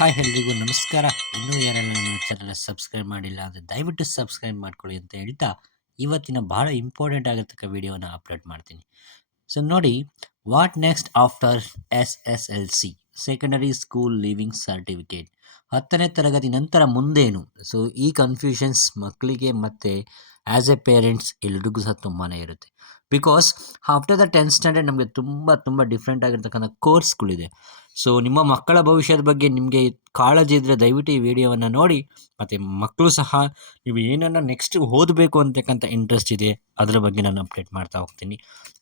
Hi ಎಲ್ರಿಗೂ ನಮಸ್ಕಾರ. ಇನ್ನೂ ಯಾರೆಲ್ಲ ನನ್ನ ಚಾನಲ್ ಸಬ್ಸ್ಕ್ರೈಬ್ ಮಾಡಿಲ್ಲ ಅಂದರೆ ದಯವಿಟ್ಟು ಸಬ್ಸ್ಕ್ರೈಬ್ ಮಾಡ್ಕೊಳ್ಳಿ ಅಂತ ಹೇಳ್ತಾ ಇವತ್ತಿನ ಭಾಳ ಇಂಪಾರ್ಟೆಂಟ್ ಆಗಿರ್ತಕ್ಕ ವಿಡಿಯೋನ ಅಪ್ಲೋಡ್ ಮಾಡ್ತೀನಿ. ಸೊ ನೋಡಿ, what next after SSLC secondary school leaving certificate, 10ನೇ ತರಗತಿ ನಂತರ ಮುಂದೇನು? ಸೊ ಈ ಕನ್ಫ್ಯೂಷನ್ಸ್ ಮಕ್ಕಳಿಗೆ ಮತ್ತು ಆ್ಯಸ್ ಎ ಪೇರೆಂಟ್ಸ್ ಎಲ್ರಿಗೂ ಸಹ ತುಂಬಾ ಇರುತ್ತೆ. Because after the 10th standard ನಮಗೆ ತುಂಬ ಡಿಫ್ರೆಂಟ್ ಆಗಿರ್ತಕ್ಕಂಥ ಕೋರ್ಸ್ಗಳಿದೆ. ಸೊ ನಿಮ್ಮ ಮಕ್ಕಳ ಭವಿಷ್ಯದ ಬಗ್ಗೆ ನಿಮಗೆ ಕಾಳಜಿ ಇದ್ದರೆ ದಯವಿಟ್ಟು ಈ ವಿಡಿಯೋವನ್ನು ನೋಡಿ. ಮತ್ತು ಮಕ್ಕಳು ಸಹ ನೀವು ಏನನ್ನು ನೆಕ್ಸ್ಟ್ ಓದಬೇಕು ಅಂತಕ್ಕಂಥ ಇಂಟ್ರೆಸ್ಟ್ ಇದೆ ಅದರ ಬಗ್ಗೆ ನಾನು ಅಪ್ಡೇಟ್ ಮಾಡ್ತಾ ಹೋಗ್ತೀನಿ.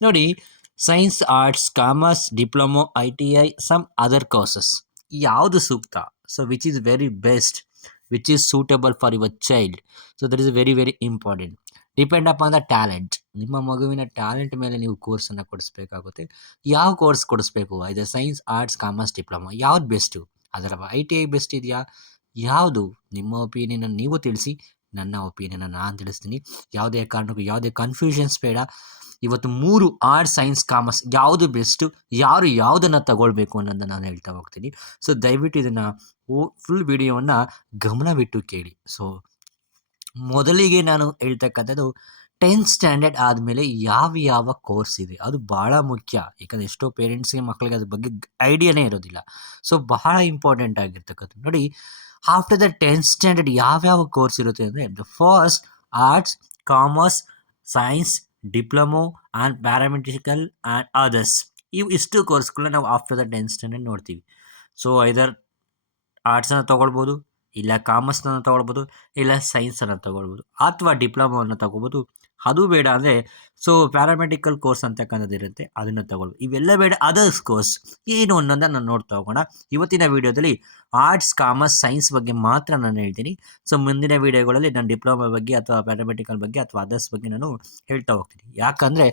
ನೋಡಿ, science, arts, commerce, diploma, ITI, some other courses ಯಾವುದು ಸೂಕ್ತ? So which is very best, which is suitable for your child? So that is very important. Depend upon the talent. ನಿಮ್ಮ ಮಗುವಿನ ಟ್ಯಾಲೆಂಟ್ ಮೇಲೆ ನೀವು ಕೋರ್ಸನ್ನು ಕೊಡಿಸ್ಬೇಕಾಗುತ್ತೆ. ಯಾವ ಕೋರ್ಸ್ ಕೊಡಿಸ್ಬೇಕು? ಇದು ಸೈನ್ಸ್, ಆರ್ಟ್ಸ್, ಕಾಮರ್ಸ್, ಡಿಪ್ಲೊಮಾ ಯಾವ್ದು ಬೆಸ್ಟು? ಅದರ ITI ಬೆಸ್ಟ್ ಇದೆಯಾ? ಯಾವುದು? ನಿಮ್ಮ ಒಪಿನಿಯನ್ ನೀವು ತಿಳಿಸಿ, ನನ್ನ ಒಪಿನಿಯನ್ ನಾನು ತಿಳಿಸ್ತೀನಿ. ಯಾವುದೇ ಕಾರಣಕ್ಕೂ ಯಾವುದೇ ಕನ್ಫ್ಯೂಷನ್ಸ್ ಬೇಡ. ಇವತ್ತು 3 ಆರ್ಟ್ಸ್, ಸೈನ್ಸ್, ಕಾಮರ್ಸ್ ಯಾವುದು ಬೆಸ್ಟು, ಯಾರು ಯಾವುದನ್ನು ತಗೊಳ್ಬೇಕು ಅನ್ನೋದನ್ನು ನಾನು ಹೇಳ್ತಾ ಹೋಗ್ತೀನಿ. ಸೊ ದಯವಿಟ್ಟು ಇದನ್ನು ಫುಲ್ ವಿಡಿಯೋವನ್ನು ಗಮನವಿಟ್ಟು ಕೇಳಿ. ಸೊ ಮೊದಲಿಗೆ ನಾನು ಹೇಳ್ತಕ್ಕಂಥದ್ದು 10th ಸ್ಟ್ಯಾಂಡರ್ಡ್ ಆದಮೇಲೆ ಯಾವ ಕೋರ್ಸ್ ಇದೆ ಅದು ಭಾಳ ಮುಖ್ಯ. ಯಾಕಂದರೆ ಎಷ್ಟೋ ಪೇರೆಂಟ್ಸ್ಗೆ ಮಕ್ಕಳಿಗೆ ಅದ್ರ ಬಗ್ಗೆ ಐಡಿಯಾನೇ ಇರೋದಿಲ್ಲ. ಸೊ ಬಹಳ ಇಂಪಾರ್ಟೆಂಟ್ ಆಗಿರ್ತಕ್ಕಂಥದ್ದು ನೋಡಿ, ಆಫ್ಟರ್ ದ 10th ಸ್ಟ್ಯಾಂಡರ್ಡ್ ಯಾವ್ಯಾವ ಕೋರ್ಸ್ ಇರುತ್ತೆ ಅಂದರೆ the first arts, commerce, science, diploma and paramedical and others. ಇಷ್ಟು ಕೋರ್ಸ್ಗಳನ್ನ ನಾವು ಆಫ್ಟರ್ ದ 10th ಸ್ಟ್ಯಾಂಡರ್ಡ್ ನೋಡ್ತೀವಿ. ಸೊ ಐದರ್ ಆರ್ಟ್ಸನ್ನು ತೊಗೊಳ್ಬೋದು, ಇಲ್ಲ ಕಾಮರ್ಸನ್ನು ತೊಗೊಳ್ಬೋದು, ಇಲ್ಲ ಸೈನ್ಸನ್ನು ತೊಗೊಳ್ಬೋದು, ಅಥವಾ ಡಿಪ್ಲೊಮೊವನ್ನು ತೊಗೋಬೋದು. ಅದು ಬೇಡ ಅಂದರೆ ಸೊ ಪ್ಯಾರಾಮೆಡಿಕಲ್ ಕೋರ್ಸ್ ಅಂತಕ್ಕಂಥದ್ದು ಇರುತ್ತೆ, ಅದನ್ನು ತೊಗೊಳ್ಬೋದು. ಇವೆಲ್ಲ ಬೇಡ, ಅದರ್ಸ್ ಕೋರ್ಸ್ ಏನು ಅನ್ನೋದನ್ನು ನಾನು ನೋಡ್ತಾ ಹೋಗೋಣ. ಇವತ್ತಿನ ವೀಡಿಯೋದಲ್ಲಿ ಆರ್ಟ್ಸ್, ಕಾಮರ್ಸ್, ಸೈನ್ಸ್ ಬಗ್ಗೆ ಮಾತ್ರ ನಾನು ಹೇಳ್ತೀನಿ. ಸೊ ಮುಂದಿನ ವೀಡಿಯೋಗಳಲ್ಲಿ ನಾನು ಡಿಪ್ಲೊಮಾ ಬಗ್ಗೆ ಅಥವಾ ಪ್ಯಾರಾಮೆಡಿಕಲ್ ಬಗ್ಗೆ ಅಥವಾ ಅದರ್ಸ್ ಬಗ್ಗೆ ನಾನು ಹೇಳ್ತಾ ಹೋಗ್ತೀನಿ. ಯಾಕಂದರೆ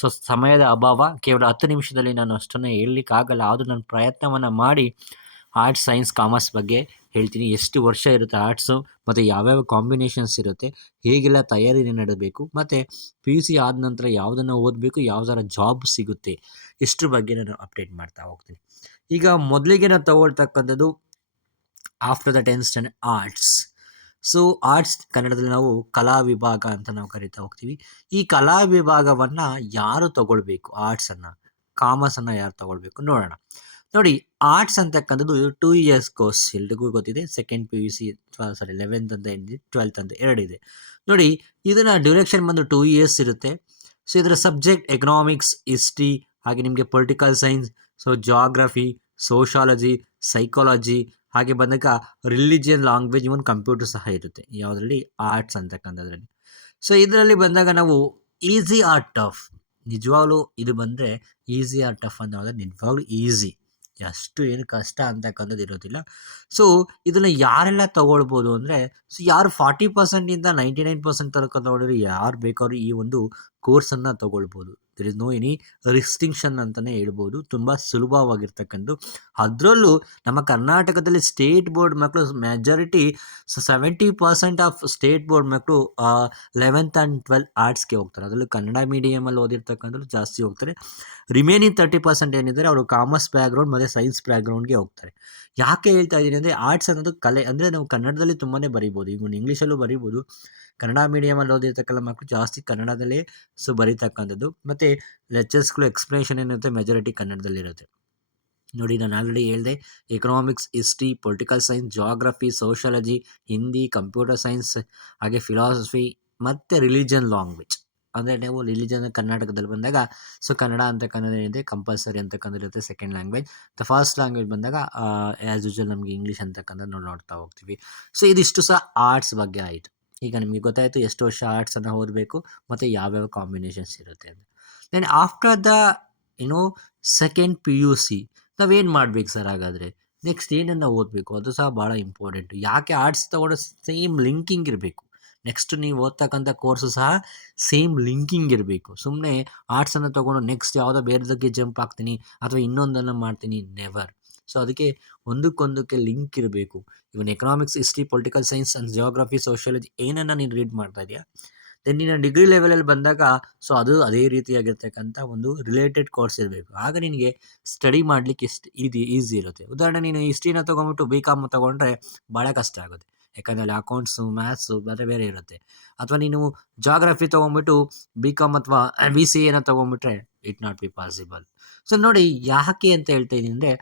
ಸೊ ಸಮಯದ ಅಭಾವ, ಕೇವಲ 10 ನಿಮಿಷದಲ್ಲಿ ನಾನು ಅಷ್ಟನ್ನು ಹೇಳಲಿಕ್ಕಾಗಲ್ಲ. ಆದರೂ ನಾನು ಪ್ರಯತ್ನವನ್ನು ಮಾಡಿ ಆರ್ಟ್ಸ್, ಸೈನ್ಸ್, ಕಾಮರ್ಸ್ ಬಗ್ಗೆ ಹೇಳ್ತೀನಿ. ಎಷ್ಟು ವರ್ಷ ಇರುತ್ತೆ ಆರ್ಟ್ಸು, ಮತ್ತು ಯಾವ್ಯಾವ ಕಾಂಬಿನೇಷನ್ಸ್ ಇರುತ್ತೆ, ಹೇಗೆಲ್ಲ ತಯಾರಿ ನಡೆಯಬೇಕು, ಮತ್ತು PUC ಆದ ನಂತರ ಯಾವುದನ್ನು ಓದಬೇಕು, ಯಾವುದರ ಜಾಬ್ ಸಿಗುತ್ತೆ, ಇಷ್ಟ್ರ ಬಗ್ಗೆ ನಾನು ಅಪ್ಡೇಟ್ ಮಾಡ್ತಾ ಹೋಗ್ತೀನಿ. ಈಗ ಮೊದಲಿಗೆ ನಾವು ತಗೊಳ್ತಕ್ಕಂಥದ್ದು after the 10th standard arts. So arts ಕನ್ನಡದಲ್ಲಿ ನಾವು ಕಲಾ ವಿಭಾಗ ಅಂತ ನಾವು ಕರಿತಾ ಹೋಗ್ತೀವಿ. ಈ ಕಲಾ ವಿಭಾಗವನ್ನು ಯಾರು ತಗೊಳ್ಬೇಕು? ಆರ್ಟ್ಸನ್ನು, ಕಾಮರ್ಸನ್ನು ಯಾರು ತಗೊಳ್ಬೇಕು ನೋಡೋಣ. ನೋಡಿ, ಆರ್ಟ್ಸ್ ಅಂತಕ್ಕಂಥದ್ದು 2 ಇಯರ್ಸ್ ಕೋರ್ಸ್, ಎಲ್ರಿಗೂ ಗೊತ್ತಿದೆ. ಸೆಕೆಂಡ್ PUC 11th ಅಂತ ಏನಿದೆ, 12th ಅಂತ ಎರಡಿದೆ. ನೋಡಿ, ಇದನ್ನು ಡ್ಯೂರೇಷನ್ ಬಂದು 2 ಇಯರ್ಸ್ ಇರುತ್ತೆ. ಸೊ ಇದರ ಸಬ್ಜೆಕ್ಟ್ ಎಕನಾಮಿಕ್ಸ್, ಹಿಸ್ಟ್ರಿ, ಹಾಗೆ ನಿಮಗೆ political science, so geography, sociology, psychology, ಹಾಗೆ ಬಂದಾಗ ರಿಲಿಜಿಯನ್, ಲ್ಯಾಂಗ್ವೇಜ್, ಇವನ್ ಕಂಪ್ಯೂಟರ್ ಸಹ ಇರುತ್ತೆ. ಯಾವುದರಲ್ಲಿ? ಆರ್ಟ್ಸ್ ಅಂತಕ್ಕಂಥದ್ರಲ್ಲಿ. ಸೊ ಇದರಲ್ಲಿ ಬಂದಾಗ ನಾವು ಈಸಿ ಆರ್ ಟಫ್, ನಿಜವಾಗ್ಲೂ ಇದು ಬಂದರೆ ಈಸಿ ಆರ್ ಟಫ್ ಅನ್ನೋದು ನಿಜವಾಗ್ಲೂ ಈಸಿ, ಅಷ್ಟು ಏನು ಕಷ್ಟ ಅಂತಕ್ಕಂಥದ್ದು ಇರೋದಿಲ್ಲ. ಸೊ ಇದನ್ನು ಯಾರೆಲ್ಲ ತೊಗೊಳ್ಬೋದು ಅಂದರೆ, ಸೊ ಯಾರು 40%ಇಂದ 99% ತನಕ ತೊಗೊಂಡ್ರೆ ಯಾರು ಬೇಕಾದ್ರೂ ಈ ಒಂದು ಕೋರ್ಸನ್ನು ತೊಗೊಳ್ಬೋದು. There is no any restriction ಅಂತಲೇ ಹೇಳ್ಬೋದು. ತುಂಬ ಸುಲಭವಾಗಿರ್ತಕ್ಕಂಥದ್ದು. ಅದರಲ್ಲೂ ನಮ್ಮ ಕರ್ನಾಟಕದಲ್ಲಿ ಸ್ಟೇಟ್ ಬೋರ್ಡ್ ಮಕ್ಕಳು ಮೆಜಾರಿಟಿ 70% ಆಫ್ ಸ್ಟೇಟ್ ಬೋರ್ಡ್ ಮಕ್ಕಳು 11th ಆ್ಯಂಡ್ 12th ಆರ್ಟ್ಸ್ಗೆ ಹೋಗ್ತಾರೆ. ಅದರಲ್ಲೂ ಕನ್ನಡ ಮೀಡಿಯಮಲ್ಲಿ ಓದಿರ್ತಕ್ಕಂಥದ್ದು ಜಾಸ್ತಿ ಹೋಗ್ತಾರೆ. ರಿಮೇನಿಂಗ್ 30% ಏನಿದ್ದಾರೆ ಅವರು ಕಾಮರ್ಸ್ ಬ್ಯಾಕ್ಗ್ರೌಂಡ್ ಮತ್ತು ಸೈನ್ಸ್ ಬ್ಯಾಕ್ಗ್ರೌಂಡ್ಗೆ ಹೋಗ್ತಾರೆ. ಯಾಕೆ ಹೇಳ್ತಾ ಇದ್ದೀನಿ ಅಂದರೆ, ಆರ್ಟ್ಸ್ ಅನ್ನೋದು ಕಲೆ. ಅಂದರೆ ನಾವು ಕನ್ನಡದಲ್ಲಿ ತುಂಬಾ ಬರಿಬೋದು, ಇವನ್ ಇಂಗ್ಲೀಷಲ್ಲೂ ಬರಿಬೋದು. ಕನ್ನಡ ಮೀಡಿಯಮಲ್ಲಿ ಓದಿರ್ತಕ್ಕಂಥ ಮಕ್ಕಳು ಜಾಸ್ತಿ ಕನ್ನಡದಲ್ಲೇ ಸೊ ಬರೀತಕ್ಕಂಥದ್ದು. ಮತ್ತು ಲೆಕ್ಚರ್ಸ್ಗಳು ಎಕ್ಸ್ಪ್ಲನೇಷನ್ ಏನಿರುತ್ತೆ ಮೆಜಾರಿಟಿ ಕನ್ನಡದಲ್ಲಿರುತ್ತೆ. ನೋಡಿ, ನಾನು ಆಲ್ರೆಡಿ ಹೇಳಿದೆ, economics, history, political science, geography, sociology, Hindi, computer science, ಹಾಗೆ ಫಿಲಾಸಫಿ ಮತ್ತು ರಿಲಿಜನ್ ಲ್ಯಾಂಗ್ವೇಜ್. ಅಂದರೆ ನೀವು ರಿಲಿಜನ್ ಕರ್ನಾಟಕದಲ್ಲಿ ಬಂದಾಗ ಸೊ ಕನ್ನಡ ಅಂತಕ್ಕಂಥದ್ದು ಏನಿದೆ ಕಂಪಲ್ಸರಿ ಅಂತಕ್ಕಂಥದ್ದು second language. The first language ಬಂದಾಗ ಆ್ಯಸ್ ಯೂಶುವಲ್ ನಮಗೆ ಇಂಗ್ಲೀಷ್ ಅಂತಕ್ಕಂಥದ್ದು ನಾವು ನೋಡ್ತಾ ಹೋಗ್ತೀವಿ. ಸೊ ಇದಿಷ್ಟು ಸಹ ಆರ್ಟ್ಸ್ ಬಗ್ಗೆ ಆಯಿತು. ಈಗ ನಿಮಗೆ ಗೊತ್ತಾಯಿತು ಎಷ್ಟು ವರ್ಷ ಆರ್ಟ್ಸನ್ನು ಓದಬೇಕು ಮತ್ತು ಯಾವ್ಯಾವ ಕಾಂಬಿನೇಷನ್ಸ್ ಇರುತ್ತೆ ಅಂತ. Then after the second PUC ನಾವೇನು ಮಾಡ್ಬೇಕು ಸರ್? ಹಾಗಾದರೆ ನೆಕ್ಸ್ಟ್ ಏನನ್ನು ಓದಬೇಕು? ಅದು ಸಹ ಭಾಳ ಇಂಪಾರ್ಟೆಂಟು. ಯಾಕೆ ಆರ್ಟ್ಸ್ ತೊಗೊಂಡು ಸೇಮ್ ಲಿಂಕಿಂಗ್ ಇರಬೇಕು. ನೆಕ್ಸ್ಟ್ ನೀವು ಓದ್ತಕ್ಕಂಥ ಕೋರ್ಸು ಸಹ ಸೇಮ್ ಲಿಂಕಿಂಗ್ ಇರಬೇಕು. ಸುಮ್ಮನೆ ಆರ್ಟ್ಸನ್ನು ತೊಗೊಂಡು ನೆಕ್ಸ್ಟ್ ಯಾವುದೋ ಬೇರೆದಕ್ಕೆ ಜಂಪ್ ಆಗ್ತೀನಿ ಅಥವಾ ಇನ್ನೊಂದನ್ನು ಮಾಡ್ತೀನಿ, ನೆವರ್. ಸೊ ಅದಕ್ಕೆ ಒಂದಕ್ಕೊಂದಕ್ಕೆ ಲಿಂಕ್ ಇರಬೇಕು. Even economics, history, political science and geography, sociology ಏನನ್ನು ನೀನು ರೀಡ್ ಮಾಡ್ತಾ ಇದೆಯಾ, ದೆನ್ ನಿನ್ನ ಡಿಗ್ರಿ ಲೆವೆಲಲ್ಲಿ ಬಂದಾಗ ಸೊ ಅದು ಅದೇ ರೀತಿಯಾಗಿರ್ತಕ್ಕಂಥ ಒಂದು ರಿಲೇಟೆಡ್ ಕೋರ್ಸ್ ಇರಬೇಕು. ಆಗ ನಿನಗೆ ಸ್ಟಡಿ ಮಾಡಲಿಕ್ಕೆ ಈಸಿ ಇರುತ್ತೆ. ಉದಾಹರಣೆ ನೀನು ಹಿಸ್ಟ್ರಿನ ತೊಗೊಂಬಿಟ್ಟು ಬಿ.ಕಾಮ್ ತೊಗೊಂಡ್ರೆ ಭಾಳ ಕಷ್ಟ ಆಗುತ್ತೆ. ಯಾಕಂದರೆ ಅಲ್ಲಿ ಅಕೌಂಟ್ಸು, ಮ್ಯಾಥ್ಸು ಬೇರೆ ಬೇರೆ ಇರುತ್ತೆ. ಅಥವಾ ನೀನು ಜಾಗ್ರಫಿ ತೊಗೊಂಬಿಟ್ಟು ಬಿ.ಕಾಮ್ ಅಥವಾ BCAನ ತೊಗೊಂಬಿಟ್ರೆ it not be possible. So ನೋಡಿ ಯಾಕೆ ಅಂತ ಹೇಳ್ತಾ ಇದ್ದೀನಿ ಅಂದರೆ,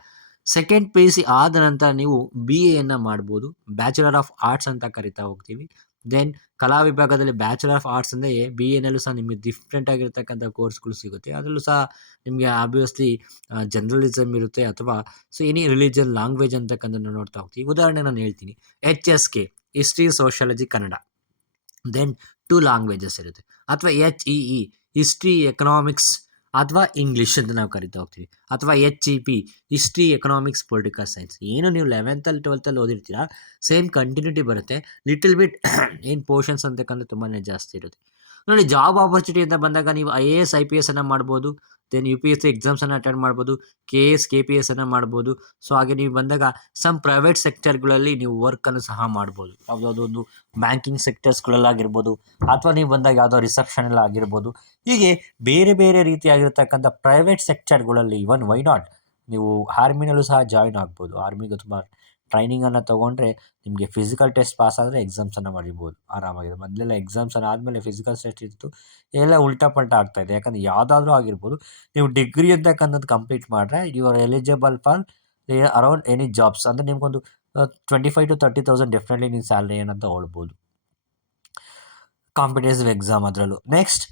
ಸೆಕೆಂಡ್ PUC ಆದ ನಂತರ ನೀವು BAಯನ್ನು ಮಾಡ್ಬೋದು. ಬ್ಯಾಚುಲರ್ ಆಫ್ ಆರ್ಟ್ಸ್ ಅಂತ ಕರಿತಾ ಹೋಗ್ತೀವಿ. ದೆನ್ ಕಲಾ ವಿಭಾಗದಲ್ಲಿ ಬ್ಯಾಚುಲರ್ ಆಫ್ ಆರ್ಟ್ಸ್ ಅಂದರೆ BAನಲ್ಲೂ ಸಹ ನಿಮಗೆ ಡಿಫ್ರೆಂಟ್ ಆಗಿರ್ತಕ್ಕಂಥ ಕೋರ್ಸ್ಗಳು ಸಿಗುತ್ತೆ. ಅದರಲ್ಲೂ ಸಹ ನಿಮಗೆ ಆಬ್ವಿಯಸ್ಲಿ ಜರ್ನಲಿಸಮ್ ಇರುತ್ತೆ, ಅಥವಾ ಸೊ ಎನಿ ರಿಲಿಜನ್ ಲ್ಯಾಂಗ್ವೇಜ್ ಅಂತಕ್ಕಂಥದ್ದು ನೋಡ್ತಾ ಹೋಗ್ತೀವಿ. ಉದಾಹರಣೆ ನಾನು ಹೇಳ್ತೀನಿ, HSK history, sociology, Kannada. Then 2 languages ಇರುತ್ತೆ. ಅಥವಾ HEE ಹಿಸ್ಟ್ರಿ, ಎಕನಾಮಿಕ್ಸ್ ಅಥವಾ ಇಂಗ್ಲೀಷ್ ಅಂತ ನಾವು ಕರಿತಾ ಹೋಗ್ತೀವಿ. ಅಥವಾ HEP history, economics, political science. ಏನು ನೀವು 11th 12th ಓದಿರ್ತೀರಾ, ಸೇಮ್ ಕಂಟಿನ್ಯೂಟಿ ಬರುತ್ತೆ. ಲಿಟಲ್ ಬಿಟ್ ಏನು ಪೋರ್ಷನ್ಸ್ ಅಂತಕ್ಕಂಥ ತುಂಬಾ ಜಾಸ್ತಿ ಇರುತ್ತೆ. ನೋಡಿ ಜಾಬ್ ಆಪರ್ಚುನಿಟಿ ಅಂತ ಬಂದಾಗ ನೀವು IAS IPS ಅನ್ನು ಮಾಡ್ಬೋದು. ದೆನ್ UPSC ಎಕ್ಸಾಮ್ಸನ್ನು ಅಟೆಂಡ್ ಮಾಡ್ಬೋದು. KS KPS ಅನ್ನು ಮಾಡ್ಬೋದು. ಸೊ ಹಾಗೆ ನೀವು ಬಂದಾಗ ಸಮ್ ಪ್ರೈವೇಟ್ ಸೆಕ್ಟರ್ಗಳಲ್ಲಿ ನೀವು ವರ್ಕನ್ನು ಸಹ ಮಾಡ್ಬೋದು. ಯಾವುದಾದ್ರು ಒಂದು ಬ್ಯಾಂಕಿಂಗ್ ಸೆಕ್ಟರ್ಸ್ಗಳಲ್ಲಾಗಿರ್ಬೋದು, ಅಥವಾ ನೀವು ಬಂದಾಗ ಯಾವುದೋ ರಿಸೆಪ್ಷನಲ್ಲಿ ಆಗಿರ್ಬೋದು. ಹೀಗೆ ಬೇರೆ ಬೇರೆ ರೀತಿಯಾಗಿರ್ತಕ್ಕಂಥ ಪ್ರೈವೇಟ್ ಸೆಕ್ಟರ್ಗಳಲ್ಲಿ, ಇವನ್ ವೈ ನಾಟ್ ನೀವು ಆರ್ಮಿನಲ್ಲೂ ಸಹ ಜಾಯ್ನ್ ಆಗ್ಬೋದು. ಆರ್ಮಿಗೆ ತುಂಬ ಟ್ರೈನಿಂಗನ್ನು ತೊಗೊಂಡ್ರೆ ನಿಮಗೆ ಫಿಸಿಕಲ್ ಟೆಸ್ಟ್ ಪಾಸ್ ಆದರೆ ಎಕ್ಸಾಮ್ಸನ್ನು ಬರೀಬೋದು ಆರಾಮಾಗಿದೆ. ಮೊದಲೆಲ್ಲ ಎಕ್ಸಾಮ್ಸನ್ನು ಆದಮೇಲೆ ಫಿಸಿಕಲ್ ಟೆಸ್ಟ್ ಇತ್ತು, ಎಲ್ಲ ಉಲ್ಟಾ ಪಲ್ಟಾ ಆಗ್ತಾಯಿದೆ. ಯಾಕಂದರೆ ಯಾವುದಾದ್ರೂ ಆಗಿರ್ಬೋದು, ನೀವು ಡಿಗ್ರಿ ಅಂತಕ್ಕಂಥದ್ದು ಕಂಪ್ಲೀಟ್ ಮಾಡಿದ್ರೆ you are eligible for around any jobs. ಅಂದರೆ ನಿಮಗೊಂದು 25,000 to 30,000 ಡೆಫಿನೆಟ್ಲಿ ನೀವು ಸ್ಯಾಲ್ರಿ ಏನಂತ ತೊಗೊಳ್ಬೋದು ಕಾಂಪಿಟೇಟಿವ್ ಎಕ್ಸಾಮ್ ಅದರಲ್ಲೂ. ನೆಕ್ಸ್ಟ್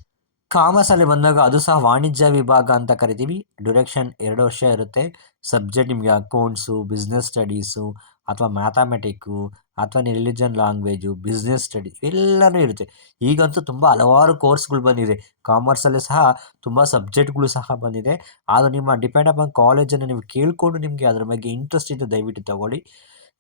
ಕಾಮರ್ಸಲ್ಲಿ ಬಂದಾಗ ಅದು ಸಹ ವಾಣಿಜ್ಯ ವಿಭಾಗ ಅಂತ ಕರಿತೀವಿ. ಡ್ಯೂರೇಷನ್ 2 ವರ್ಷ ಇರುತ್ತೆ. ಸಬ್ಜೆಕ್ಟ್ ನಿಮಗೆ ಅಕೌಂಟ್ಸು, ಬಿಸ್ನೆಸ್ ಸ್ಟಡೀಸು, ಅಥವಾ ಮ್ಯಾಥಮೆಟಿಕ್ಕು, ಅಥವಾ ರಿಲಿಜನ್ ಲ್ಯಾಂಗ್ವೇಜು, ಬಿಸ್ನೆಸ್ ಸ್ಟಡಿ ಎಲ್ಲನೂ ಇರುತ್ತೆ. ಈಗಂತೂ ತುಂಬ ಹಲವಾರು ಕೋರ್ಸ್ಗಳು ಬಂದಿದೆ. ಕಾಮರ್ಸಲ್ಲಿ ಸಹ ತುಂಬ ಸಬ್ಜೆಕ್ಟ್ಗಳು ಸಹ ಬಂದಿದೆ. ಅದು ನಿಮ್ಮ ಡಿಪೆಂಡ್ ಅಪಾನ್ ಕಾಲೇಜನ್ನು ನೀವು ಕೇಳಿಕೊಂಡು ನಿಮಗೆ ಅದ್ರ ಬಗ್ಗೆ ಇಂಟ್ರೆಸ್ಟ್ ಇದ್ದು ದಯವಿಟ್ಟು ತಗೊಳ್ಳಿ.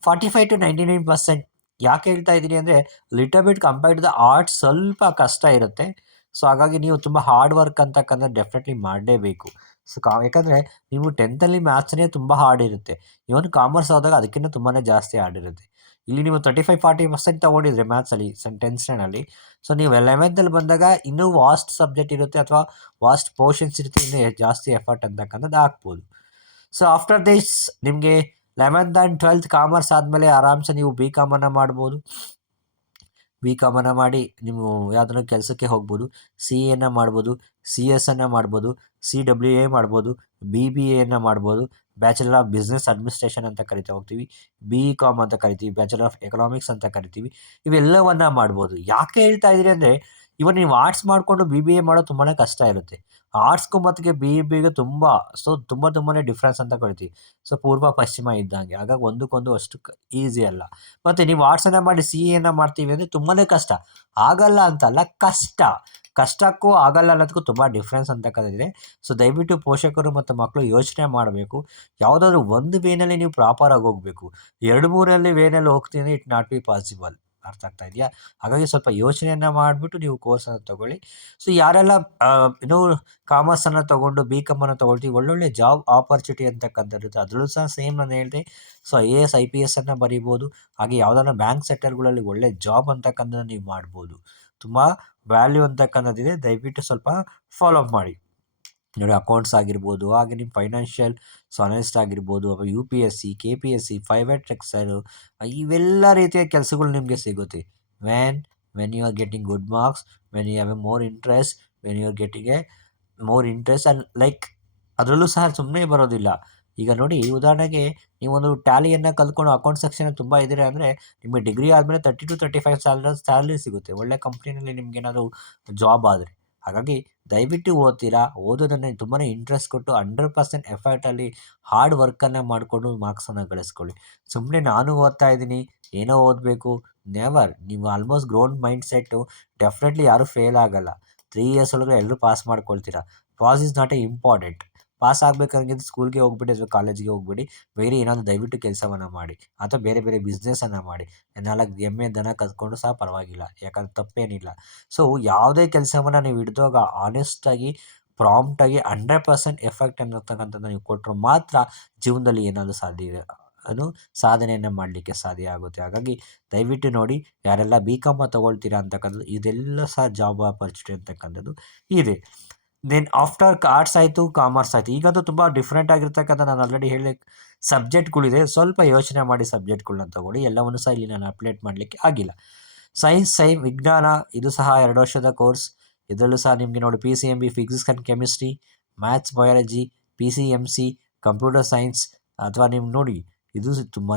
45 to 99% ಯಾಕೆ ಹೇಳ್ತಾ ಇದ್ದೀನಿ ಅಂದರೆ, little bit compared to the arts ಸ್ವಲ್ಪ ಕಷ್ಟ ಇರುತ್ತೆ. ಸೊ ಹಾಗಾಗಿ ನೀವು ತುಂಬ ಹಾರ್ಡ್ ವರ್ಕ್ ಅಂತಕ್ಕಂಥದ್ದು ಡೆಫಿನೆಟ್ಲಿ ಮಾಡಲೇಬೇಕು. ಸೊ ಯಾಕಂದರೆ ನೀವು 10th ಮ್ಯಾಥ್ಸೇ ತುಂಬ ಹಾರ್ಡ್ ಇರುತ್ತೆ. ಇವನ್ ಕಾಮರ್ಸ್ ಹೋದಾಗ ಅದಕ್ಕಿಂತ ತುಂಬಾ ಜಾಸ್ತಿ ಹಾರ್ಡ್ ಇರುತ್ತೆ. ಇಲ್ಲಿ ನೀವು 35-40% ತೊಗೊಂಡಿದ್ರೆ ಮ್ಯಾಥ್ಸಲ್ಲಿ 10th ಸ್ಟ್ಯಾಂಡರ್ಡಲ್ಲಿ, ಸೊ ನೀವು 11th ಬಂದಾಗ ಇನ್ನೂ ವಾಸ್ಟ್ ಸಬ್ಜೆಕ್ಟ್ ಇರುತ್ತೆ, ಅಥವಾ ವಾಸ್ಟ್ ಪೋರ್ಷನ್ಸ್ ಇರುತ್ತೆ, ಇನ್ನೂ ಜಾಸ್ತಿ ಎಫರ್ಟ್ ಅಂತಕ್ಕಂಥದ್ದು ಹಾಕ್ಬೋದು. ಸೊ ಆಫ್ಟರ್ ದಿಸ್ ನಿಮಗೆ 11th ಆ್ಯಂಡ್ 12th ಕಾಮರ್ಸ್ ಆದಮೇಲೆ ಆರಾಮ್ಸೆ ನೀವು BCOMನ್ನು ಮಾಡ್ಬೋದು. BCOMನ್ನು ಮಾಡಿ ನೀವು ಯಾವುದಾದ್ರು ಕೆಲಸಕ್ಕೆ ಹೋಗ್ಬೋದು. CAನ ಮಾಡ್ಬೋದು, CSನ್ನು ಮಾಡ್ಬೋದು, CWA ಮಾಡ್ಬೋದು, BBAಯನ್ನು ಮಾಡ್ಬೋದು, ಬ್ಯಾಚುಲರ್ ಆಫ್ ಬಿಸ್ನೆಸ್ ಅಡ್ಮಿನಿಸ್ಟ್ರೇಷನ್ ಅಂತ ಕರಿತಾ ಹೋಗ್ತೀವಿ, BCOM ಅಂತ ಕರಿತೀವಿ, ಬ್ಯಾಚುಲರ್ ಆಫ್ ಎಕನಾಮಿಕ್ಸ್ ಅಂತ ಕರಿತೀವಿ. ಇವೆಲ್ಲವನ್ನು ಮಾಡ್ಬೋದು. ಯಾಕೆ ಹೇಳ್ತಾ ಇದ್ದೀರಿ ಅಂದರೆ, ಇವನ್ ನೀವು ಆರ್ಟ್ಸ್ ಮಾಡಿಕೊಂಡು BBA ಮಾಡೋದು ತುಂಬಾ ಕಷ್ಟ ಇರುತ್ತೆ. ಆರ್ಟ್ಸ್ಗೂ ಮತ್ತು BBAಗೆ ತುಂಬ ತುಂಬಾ ಡಿಫ್ರೆನ್ಸ್ ಅಂತ ಕರಿತೀವಿ. ಸೊ ಪೂರ್ವ ಪಶ್ಚಿಮ ಇದ್ದಂಗೆ. ಹಾಗಾಗಿ ಒಂದಕ್ಕೊಂದು ಅಷ್ಟು ಈಸಿ ಅಲ್ಲ. ಮತ್ತು ನೀವು ಆರ್ಟ್ಸನ್ನು ಮಾಡಿ CAನ ಮಾಡ್ತೀವಿ ಅಂದರೆ ತುಂಬಾ ಕಷ್ಟ. ಆಗಲ್ಲ ಅಂತಲ್ಲ, ಕಷ್ಟಕ್ಕೂ ಆಗಲ್ಲ ಅನ್ನೋದಕ್ಕೂ ತುಂಬ ಡಿಫ್ರೆನ್ಸ್ ಅಂತಕ್ಕಂಥದ್ದಿದೆ. ಸೊ ದಯವಿಟ್ಟು ಪೋಷಕರು ಮತ್ತು ಮಕ್ಕಳು ಯೋಚನೆ ಮಾಡಬೇಕು. ಯಾವುದಾದ್ರೂ ಒಂದು ವೇನಲ್ಲಿ ನೀವು ಪ್ರಾಪರಾಗಿ ಹೋಗಬೇಕು. 2-3 ವೇನಲ್ಲಿ ಹೋಗ್ತೀನಿ ಅಂದರೆ ಇಟ್ ನಾಟ್ ಬಿ ಪಾಸಿಬಲ್. ಅರ್ಥ ಆಗ್ತಾ ಇದೆಯಾ? ಹಾಗಾಗಿ ಸ್ವಲ್ಪ ಯೋಚನೆಯನ್ನು ಮಾಡಿಬಿಟ್ಟು ನೀವು ಕೋರ್ಸನ್ನು ತೊಗೊಳ್ಳಿ. ಸೊ ಯಾರೆಲ್ಲ ಇನ್ನೂ ಕಾಮರ್ಸನ್ನು ತೊಗೊಂಡು BCOMನ್ನು ತೊಗೊಳ್ತೀವಿ, ಒಳ್ಳೊಳ್ಳೆ ಜಾಬ್ ಆಪರ್ಚುನಿಟಿ ಅಂತಕ್ಕಂಥದ್ದು ಅದರಲ್ಲೂ ಸಹ ಸೇಮ್ ನಾನು ಹೇಳಿದೆ. So IAS IPSನ್ನು ಬರೀಬೋದು. ಹಾಗೆ ಯಾವುದಾದ್ರೂ ಬ್ಯಾಂಕ್ ಸೆಕ್ಟರ್ಗಳಲ್ಲಿ ಒಳ್ಳೆ ಜಾಬ್ ಅಂತಕ್ಕಂಥದ್ದು ನೀವು ಮಾಡ್ಬೋದು. ತುಂಬ ವ್ಯಾಲ್ಯೂ ಅಂತಕ್ಕಂಥದ್ದಿದೆ. ದಯವಿಟ್ಟು ಸ್ವಲ್ಪ ಫಾಲೋ ಅಪ್ ಮಾಡಿ. ನೋಡಿ ಅಕೌಂಟ್ಸ್ ಆಗಿರ್ಬೋದು, ಹಾಗೆ ನಿಮ್ಮ ಫೈನಾನ್ಷಿಯಲ್ ಅನಲಿಸ್ಟ್ ಆಗಿರ್ಬೋದು, ಅಥವಾ UPSC KPSC ಪ್ರೈವೇಟ್ ಸೆಕ್ಟರು, ಇವೆಲ್ಲ ರೀತಿಯ ಕೆಲಸಗಳು ನಿಮಗೆ ಸಿಗುತ್ತೆ. When you are getting good marks, when you have a more interest, when you are getting a more interest and like ಅದರಲ್ಲೂ ಸಹ ಸುಮ್ಮನೆ ಬರೋದಿಲ್ಲ. ಈಗ ನೋಡಿ ಉದಾಹರಣೆಗೆ ನೀವೊಂದು ಟ್ಯಾಲಿಯನ್ನು ಕಲ್ತ್ಕೊಂಡು ಅಕೌಂಟ್ ಸೆಕ್ಷನ್ ತುಂಬ ಇದ್ದೀರಾ ಅಂದರೆ, ನಿಮಗೆ ಡಿಗ್ರಿ ಆದಮೇಲೆ 30 to 35 ಸ್ಯಾಲ್ರಿ ಸಿಗುತ್ತೆ ಒಳ್ಳೆ ಕಂಪ್ನಿನಲ್ಲಿ ನಿಮಗೇನಾದರೂ ಜಾಬ್ ಆದರೆ. ಹಾಗಾಗಿ ದಯವಿಟ್ಟು ಓದ್ತೀರಾ, ಓದೋದನ್ನು ತುಂಬಾ ಇಂಟ್ರೆಸ್ಟ್ ಕೊಟ್ಟು 100% ಎಫರ್ಟಲ್ಲಿ ಹಾರ್ಡ್ ವರ್ಕನ್ನು ಮಾಡಿಕೊಂಡು ಮಾರ್ಕ್ಸನ್ನು ಗಳಿಸ್ಕೊಳ್ಳಿ. ಸುಮ್ಮನೆ ನಾನು ಓದ್ತಾ ಇದ್ದೀನಿ, ಏನೋ ಓದಬೇಕು, ನೆವರ್. ನೀವು almost grown mindset. Definitely ಯಾರೂ ಫೇಲ್ ಆಗಲ್ಲ. 3 ಇಯರ್ಸ್ ಒಳಗೆ ಎಲ್ಲರೂ ಪಾಸ್ ಮಾಡ್ಕೊಳ್ತೀರಾ. Pass is not a important. Pass ಆಗಬೇಕಂಗಿದ್ದು ಸ್ಕೂಲ್ಗೆ ಹೋಗ್ಬಿಡಿ ಅಥವಾ ಕಾಲೇಜಿಗೆ ಹೋಗ್ಬಿಡಿ, ಬೇರೆ ಏನಾದರೂ ದಯವಿಟ್ಟು ಕೆಲಸವನ್ನು ಮಾಡಿ, ಅಥವಾ ಬೇರೆ ಬೇರೆ ಬಿಸ್ನೆಸ್ಸನ್ನು ಮಾಡಿ. 4 ಎಮ್ಮೆ ದನ ಕದ್ಕೊಂಡು ಸಹ ಪರವಾಗಿಲ್ಲ, ಯಾಕಂದ್ರೆ ತಪ್ಪೇನಿಲ್ಲ. ಸೊ ಯಾವುದೇ ಕೆಲಸವನ್ನು ನೀವು ಹಿಡಿದಾಗ ಆನೆಸ್ಟಾಗಿ, ಪ್ರಾಂಪ್ಟಾಗಿ 100% ಎಫೆಕ್ಟ್ ಅನ್ನತಕ್ಕಂಥದ್ದು ನೀವು ಕೊಟ್ಟರು ಮಾತ್ರ ಜೀವನದಲ್ಲಿ ಏನಾದರೂ ಸಾಧ್ಯ ಅದು ಸಾಧನೆಯನ್ನು ಮಾಡಲಿಕ್ಕೆ ಸಾಧ್ಯ ಆಗುತ್ತೆ. ಹಾಗಾಗಿ ದಯವಿಟ್ಟು ನೋಡಿ, ಯಾರೆಲ್ಲ BCom ತೊಗೊಳ್ತೀರಾ ಅಂತಕ್ಕಂಥದ್ದು ಇದೆಲ್ಲ ಸಹ ಜಾಬ್ ಆಪರ್ಚುನಿಟಿ ಅಂತಕ್ಕಂಥದ್ದು ಇದೆ. ದೆನ್ ಆಫ್ಟರ್ ಆರ್ಟ್ಸ್ ಆಯಿತು, ಕಾಮರ್ಸ್ ಆಯಿತು. ಈಗದು ತುಂಬ ಡಿಫ್ರೆಂಟ್ ಆಗಿರ್ತಕ್ಕಂಥ ನಾನು ಆಲ್ರೆಡಿ ಹೇಳಿದೆ ಸಬ್ಜೆಕ್ಟ್ಗಳಿದೆ. ಸ್ವಲ್ಪ ಯೋಚನೆ ಮಾಡಿ ಸಬ್ಜೆಕ್ಟ್ಗಳನ್ನ ತೊಗೊಳ್ಳಿ. ಎಲ್ಲವನ್ನು ಸಹ ಇಲ್ಲಿ ನಾನು ಅಪ್ಡೇಟ್ ಮಾಡಲಿಕ್ಕೆ ಆಗಿಲ್ಲ. ಸೈನ್ಸ್, ವಿಜ್ಞಾನ ಇದು ಸಹ 2 ವರ್ಷದ ಕೋರ್ಸ್. ಇದರಲ್ಲೂ ಸಹ ನಿಮಗೆ ನೋಡಿ PCMB physics and chemistry, maths, biology, PCMC computer science. ಅಥವಾ ನೀವು ನೋಡಿ ಇದು ತುಂಬಾ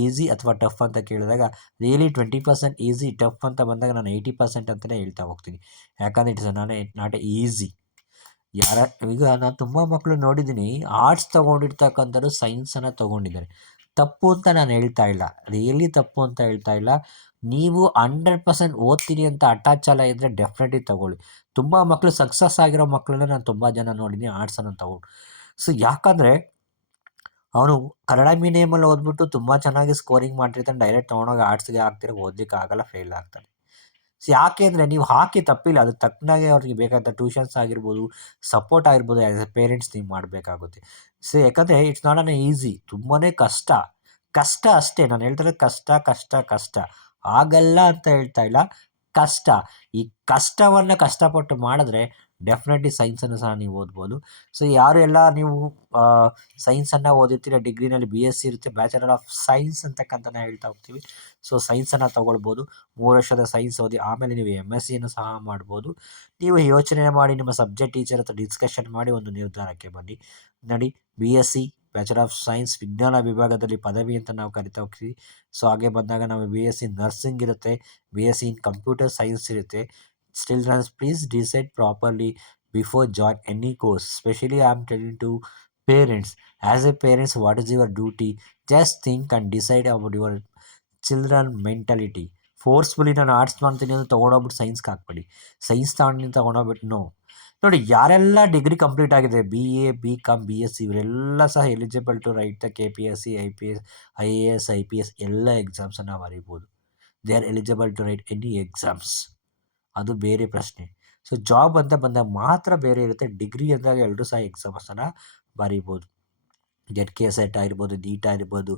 ಈಸಿ ಅಥವಾ ಟಫ್ ಅಂತ ಕೇಳಿದಾಗ ರಿಯಲಿ 20% ಈಸಿ, ಟಫ್ ಅಂತ ಬಂದಾಗ ನಾನು 80% ಅಂತಲೇ ಹೇಳ್ತಾ ಹೋಗ್ತೀನಿ. ಯಾಕಂದರೆ ನಾಟ್ ಈಸಿ. ಈಗ ನಾನು ತುಂಬ ಮಕ್ಕಳು ನೋಡಿದ್ದೀನಿ ಆರ್ಟ್ಸ್ ತೊಗೊಂಡಿರ್ತಕ್ಕಂಥದ್ದು ಸೈನ್ಸನ್ನು ತೊಗೊಂಡಿದ್ದಾರೆ. ತಪ್ಪು ಅಂತ ನಾನು ಹೇಳ್ತಾ ಇಲ್ಲ, ರಿಯಲಿ ತಪ್ಪು ಅಂತ ಹೇಳ್ತಾ ಇಲ್ಲ. ನೀವು 100% ಓದ್ತೀನಿ ಅಂತ ಅಟ್ಯಾಚ್ ಇದ್ದರೆ ಡೆಫಿನೆಟ್ಲಿ ತೊಗೊಳ್ಳಿ. ತುಂಬ ಮಕ್ಕಳು ಸಕ್ಸಸ್ ಆಗಿರೋ ಮಕ್ಕಳನ್ನ ನಾನು ತುಂಬ ಜನ ನೋಡಿದ್ದೀನಿ ಆರ್ಟ್ಸನ್ನು ತೊಗೊಂಡು. ಸೊ ಯಾಕಂದರೆ ಅವನು ಕನ್ನಡ ಮೀಡಿಯಮಲ್ಲಿ ಓದ್ಬಿಟ್ಟು ತುಂಬ ಚೆನ್ನಾಗಿ ಸ್ಕೋರಿಂಗ್ ಮಾಡಿರ್ತಾನೆ, ಡೈರೆಕ್ಟ್ ತೊಗೊಂಡೋಗಿ ಆರ್ಟ್ಸ್ಗೆ ಹಾಕ್ತಿರ ಓದಲಿಕ್ಕೆ ಆಗಲ್ಲ, ಫೇಲ್ ಆಗ್ತಾನೆ. ಸೊ ಯಾಕೆ ಅಂದರೆ ನೀವು ಹಾಕಿ ತಪ್ಪಿಲ್ಲ, ಅದಕ್ಕೆ ತಕ್ಕನಾಗೆ ಅವ್ರಿಗೆ ಬೇಕಾದ ಟ್ಯೂಷನ್ಸ್ ಆಗಿರ್ಬೋದು, ಸಪೋರ್ಟ್ ಆಗಿರ್ಬೋದು, ಆ್ಯಸ್ ಎ ಪೇರೆಂಟ್ಸ್ ನೀವು ಮಾಡಬೇಕಾಗುತ್ತೆ. ಸೊ ಯಾಕಂದರೆ ಇಟ್ಸ್ ನಾಟ್ ಅನ್ ಈಸಿ, ತುಂಬಾ ಕಷ್ಟ. ಕಷ್ಟ ಅಷ್ಟೇ, ನಾನು ಹೇಳ್ತಿರೋದು ಕಷ್ಟ ಕಷ್ಟ ಕಷ್ಟ. ಆಗಲ್ಲ ಅಂತ ಹೇಳ್ತಾ ಇಲ್ಲ, ಕಷ್ಟ. ಈ ಕಷ್ಟವನ್ನು ಕಷ್ಟಪಟ್ಟು ಮಾಡಿದ್ರೆ ಡೆಫಿನೆಟ್ಲಿ ಸೈನ್ಸನ್ನು ಸಹ ನೀವು ಓದ್ಬೋದು. ಸೊ ಯಾರು ಎಲ್ಲ ನೀವು ಸೈನ್ಸನ್ನು ಓದಿರ್ತೀರ, ಡಿಗ್ರಿನಲ್ಲಿ BSc ಇರುತ್ತೆ, ಬ್ಯಾಚಲರ್ ಆಫ್ ಸೈನ್ಸ್ ಅಂತಕ್ಕಂಥದ್ದು ಹೇಳ್ತಾ ಹೋಗ್ತೀವಿ. ಸೊ ಸೈನ್ಸನ್ನು ತೊಗೊಳ್ಬೋದು. 3 ವರ್ಷದ ಸೈನ್ಸ್ ಓದಿ ಆಮೇಲೆ ನೀವು MSCಯನ್ನು ಸಹ ಮಾಡ್ಬೋದು. ನೀವು ಯೋಚನೆ ಮಾಡಿ ನಿಮ್ಮ ಸಬ್ಜೆಕ್ಟ್ ಟೀಚರ್ ಹತ್ರ ಡಿಸ್ಕಷನ್ ಮಾಡಿ ಒಂದು ನಿರ್ಧಾರಕ್ಕೆ ಬನ್ನಿ. ನೋಡಿ, BSc ಬ್ಯಾಚಲರ್ ಆಫ್ ಸೈನ್ಸ್ ವಿಜ್ಞಾನ ವಿಭಾಗದಲ್ಲಿ ಪದವಿ ಅಂತ ನಾವು ಕರಿತಾ ಹೋಗ್ತೀವಿ. ಸೊ ಹಾಗೆ ಬಂದಾಗ ನಾವು BSc ನರ್ಸಿಂಗ್ ಇರುತ್ತೆ, BSc ಇನ್ ಕಂಪ್ಯೂಟರ್ ಸೈನ್ಸ್ ಇರುತ್ತೆ. Children, please decide properly before join any course. Especially I am telling to parents. As a parents, what is your duty? Just think and decide about your children mentality. Forcefully ನಾನು arts ಮಾಡ್ತೀನಿ ಅಂತ ತೊಗೊಂಡೋಗ್ಬಿಟ್ಟು ಸೈನ್ಸ್ಗೆ ಹಾಕ್ಬೇಡಿ. Science ತೊಗೊಂಡೋಗ್ಬಿಟ್ಟು ನೋಡಿ, ಯಾರೆಲ್ಲ degree complete ಆಗಿದೆ, BA, BCom, BSc ಇವರೆಲ್ಲ ಸಹ eligible to write the KPSC, IPS, IAS, IPS ಎಲ್ಲ ಎಕ್ಸಾಮ್ಸನ್ನು ಬರೀಬೋದು. They are eligible to write any exams. ಅದು ಬೇರೆ ಪ್ರಶ್ನೆ. ಸೊ ಜಾಬ್ ಅಂತ ಬಂದಾಗ ಮಾತ್ರ ಬೇರೆ ಇರುತ್ತೆ. ಡಿಗ್ರಿ ಅಂದಾಗ ಎಲ್ಲರೂ ಸಹ ಎಕ್ಸಾಮ್ಸನ್ನು ಬರೀಬೋದು. KSET ಆಗಿರ್ಬೋದು, NEET ಆಗಿರ್ಬೋದು,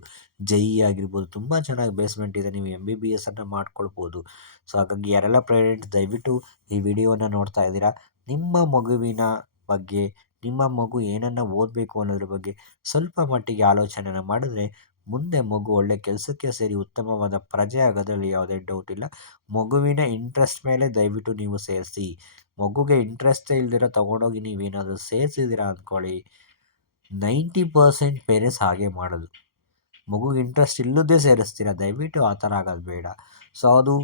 JEE ಆಗಿರ್ಬೋದು, ತುಂಬ ಚೆನ್ನಾಗಿ ಬೇಸ್ಮೆಂಟ್ ಇದೆ. ನೀವು MBBS ಮಾಡ್ಕೊಳ್ಬೋದು. ಸೊ ಹಾಗಾಗಿ ಯಾರೆಲ್ಲ ಪೇರೆಂಟ್ಸ್ ದಯವಿಟ್ಟು ಈ ವಿಡಿಯೋನ ನೋಡ್ತಾ ಇದ್ದೀರಾ, ನಿಮ್ಮ ಮಗುವಿನ ಬಗ್ಗೆ, ನಿಮ್ಮ ಮಗು ಏನನ್ನು ಓದಬೇಕು ಅನ್ನೋದ್ರ ಬಗ್ಗೆ ಸ್ವಲ್ಪ ಮಟ್ಟಿಗೆ ಆಲೋಚನೆಯನ್ನು ಮಾಡಿದ್ರೆ ಮುಂದೆ ಮಗು ಒಳ್ಳೆ ಕೆಲಸಕ್ಕೆ ಸೇರಿ ಉತ್ತಮವಾದ ಪ್ರಜೆ ಆಗೋದ್ರಲ್ಲಿ ಯಾವುದೇ ಡೌಟ್ ಇಲ್ಲ. ಮಗುವಿನ ಇಂಟ್ರೆಸ್ಟ್ ಮೇಲೆ ದಯವಿಟ್ಟು ನೀವು ಸೇರಿಸಿ. ಮಗುಗೆ ಇಂಟ್ರೆಸ್ಟೇ ಇಲ್ದಿರೋ ತೊಗೊಂಡೋಗಿ ನೀವೇನಾದರೂ ಸೇರಿಸಿದ್ದೀರಾ ಅಂದ್ಕೊಳ್ಳಿ, 90% ಪೇರೆಂಟ್ಸ್ ಹಾಗೆ ಮಾಡೋದು. ಮಗುಗೆ ಇಂಟ್ರೆಸ್ಟ್ ಇಲ್ಲದೇ ಸೇರಿಸ್ತೀರಾ, ದಯವಿಟ್ಟು ಆ ಥರ ಆಗೋದು ಬೇಡ. ಸೊ ಅದು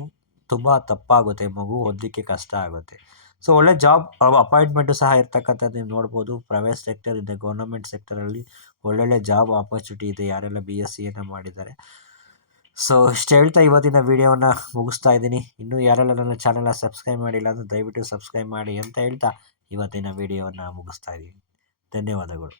ತುಂಬ ತಪ್ಪಾಗುತ್ತೆ, ಮಗು ಓದಲಿಕ್ಕೆ ಕಷ್ಟ ಆಗುತ್ತೆ. ಸೊ ಒಳ್ಳೆ ಜಾಬ್ ಅಪಾಯಿಂಟ್ಮೆಂಟು ಸಹ ಇರ್ತಕ್ಕಂಥದ್ದು ನೀವು ನೋಡ್ಬೋದು. ಪ್ರೈವೇಟ್ ಸೆಕ್ಟರ್ ಇದೆ, ಗೌರ್ಮೆಂಟ್ ಸೆಕ್ಟರಲ್ಲಿ ಒಳ್ಳೊಳ್ಳೆ ಜಾಬ್ ಆಪರ್ಚುನಿಟಿ ಇದೆ ಯಾರೆಲ್ಲ BScಯನ್ನು ಮಾಡಿದ್ದಾರೆ. ಸೊ ಇಷ್ಟು ಹೇಳ್ತಾ ಇವತ್ತಿನ ವೀಡಿಯೋನ ಮುಗಿಸ್ತಾ ಇದ್ದೀನಿ. ಇನ್ನೂ ಯಾರೆಲ್ಲ ನನ್ನ ಚಾನಲ್ನ ಸಬ್ಸ್ಕ್ರೈಬ್ ಮಾಡಿಲ್ಲ ಅಂದರೆ ದಯವಿಟ್ಟು ಸಬ್ಸ್ಕ್ರೈಬ್ ಮಾಡಿ ಅಂತ ಹೇಳ್ತಾ ಇವತ್ತಿನ ವೀಡಿಯೋನ ಮುಗಿಸ್ತಾ ಇದ್ದೀನಿ. ಧನ್ಯವಾದಗಳು.